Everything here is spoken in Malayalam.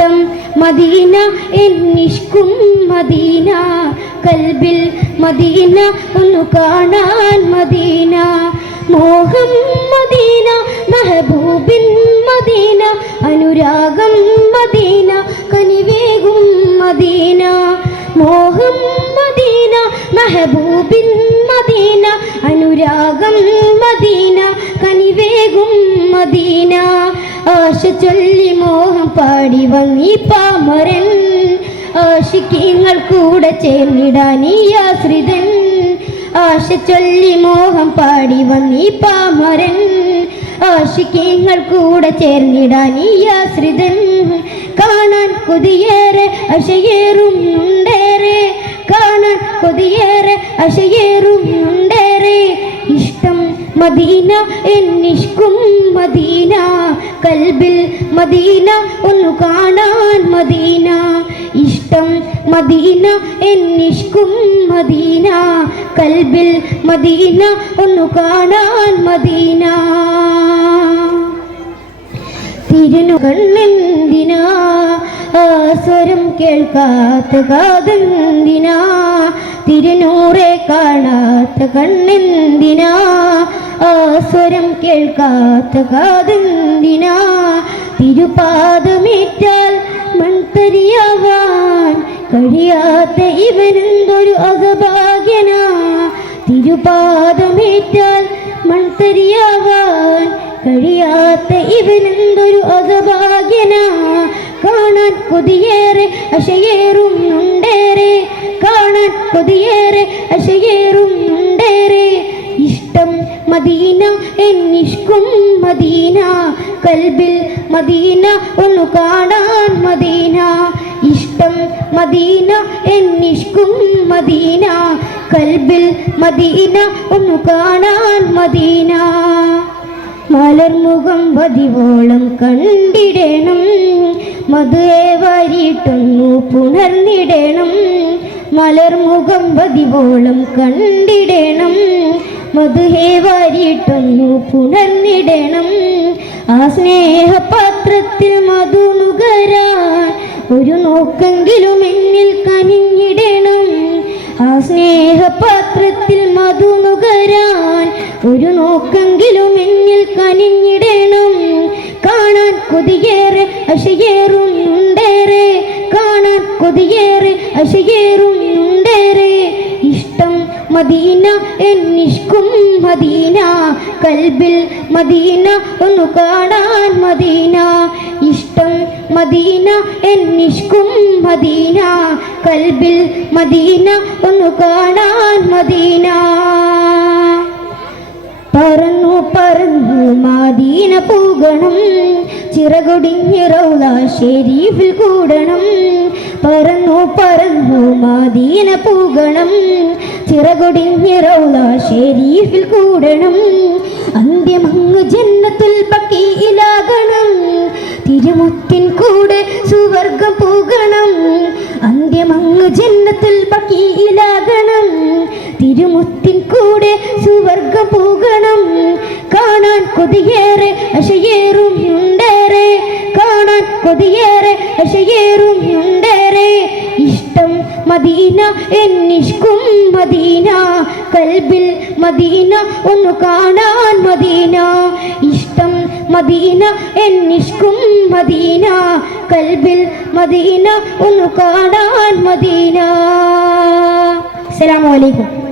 ഇഷ്ടം മദീന എന്നിഷ്കും മദീന കൽബിൽ മദീന ഒന്നു കാണാൻ മദീന മോഹം മദീന മെഹബൂബിൻ മദീന അനുരാഗം മദീന കനിവേകും മദീന മോഹം മദീന മെഹബൂബിൻ മദീന അനുരാഗം മദീന കനിവേകും മദീന ആശ ചൊല്ലി മോഹം പാടി വന്നീ പാമരൻ ആശിക്കീങ്ങൾ കൂടെ ചേർന്നിടാനീ ആശ്രിതൻ ആശ ചൊല്ലി മോഹം പാടി വന്നീ പാമരൻ ആശിക്കീങ്ങൾ കൂടെ ചേർന്നിടാനീ ആശ്രിതൻ കാണാൻ കൊതിയേറെ അശയേറുന്നുണ്ടേറെ കാണാൻ കൊതിയേറെ അശയേറുന്നുണ്ടേറെ ഇഷ്ടം മദീന എന്നിഷ്കും മദീന കൽബിൽ മദീന ഒന്നു കാണാൻ മദീന ഇഷ്ടം മദീന എന്നിഷ്കും മദീന കൽബിൽ മദീന ഒന്നു കാണാൻ മദീന തിരുനുകണ്ണെന്തിനാ സ്വരം കേൾക്കാത്ത കാതെന്തിനാ തിരുനൂറെ കാണാത്ത കണ്ണെന്തിനാ സ്വരം കേൾക്കാത്ത കാതെന്തിനാ തിരുപാദമേറ്റാൽ മൺതരിയാവാൻ കഴിയാത്ത ഇവനെന്തൊരു അകഭാഗ്യനാ തിരുപാദമേറ്റാൽ മൺതരിയാവാൻ കഴിയാത്ത ഇവനെന്തൊരു അകഭാഗ്യനാ കാണാൻ കൊതിയേറെ അശയേറുന്നുണ്ടേറെ കാണാൻ കൊതിയേറെ അശയേറുന്നുണ്ടേറെ ഇഷ്ടം മദീന എന്നിഷ്കും മദീന കൽബിൽ മദീന ഒന്നു കാണാൻ മദീന ഇഷ്ടം മദീന എന്നിഷ്കും മദീന കൽബിൽ മദീന ഒന്നു കാണാൻ മദീന മലർമുഖം പതിവോളം കണ്ടിടണം മധുവേ വാരിയിട്ടൊന്നു പുണർന്നിടണം മലർമുഖം പതിവോളം കണ്ടിടണം മധുവേ വാരിയിട്ടൊന്നു പുണർന്നിടണം ആ സ്നേഹപാത്രത്തിൽ മധു നുകരാൻ ഒരു നോക്കെങ്കിലും എന്നിൽ കനിഞ്ഞിടണം ആ സ്നേഹപാത്രത്തിൽ മധു നുകരാൻ ഒരു നോക്കെങ്കിലും എന്നിൽ കനിഞ്ഞിടണം കാണാൻ കൊതിയേറെ അശയേറുന്നുണ്ടേറെ കാണാൻ കൊതിയേറെ അശയേറുന്നുണ്ടേറെ ഇഷ്ടം മദീന എന്നിഷ്കും മദീന കൽബിൽ മദീന ഒന്നു കാണാൻ മദീന ഇഷ്ടം മദീന എന്നിഷ്കും മദീന കൽബിൽ മദീന ഒന്നു കാണാൻ മദീന പറന്നു പറന്നു മദീന പോകണം ചിറകൊടിഞ്ഞ് റൗള ഷരീഫിൽ കൂടണം പറന്നു പറന്നു മദീന പോകണം ചിറകൊടിഞ്ഞ് റൗള ഷരീഫിൽ കൂടണം അന്ത്യമങ്ങ് ജന്നത്തുൽ ബഖീയിലാകണം തിരുമുത്തിൻ കൂടെ സുവർഗം പോകണം അന്ത്യമങ്ങ് ജന്നത്തുൽ ബഖീയിലാകണം തിരുമുത്തിൻ കൂടെ സുവർഗം പോകണം കാണാൻ കൊതിയേറെ അശയേറുന്നുണ്ടേറെ കാണാൻ കൊതിയേറെ അശയേറുന്നുണ്ടേറെ ഇഷ്ടം മദീന എന്നിഷ്കും മദീന കൽബിൽ മദീന ഒന്നു കാണാൻ മദീന ഇഷ്ടം മദീന എന്നിഷ്കും മദീന കൽബിൽ മദീന ഒന്നു കാണാൻ മദീന. അസ്സലാമു അലൈക്കും.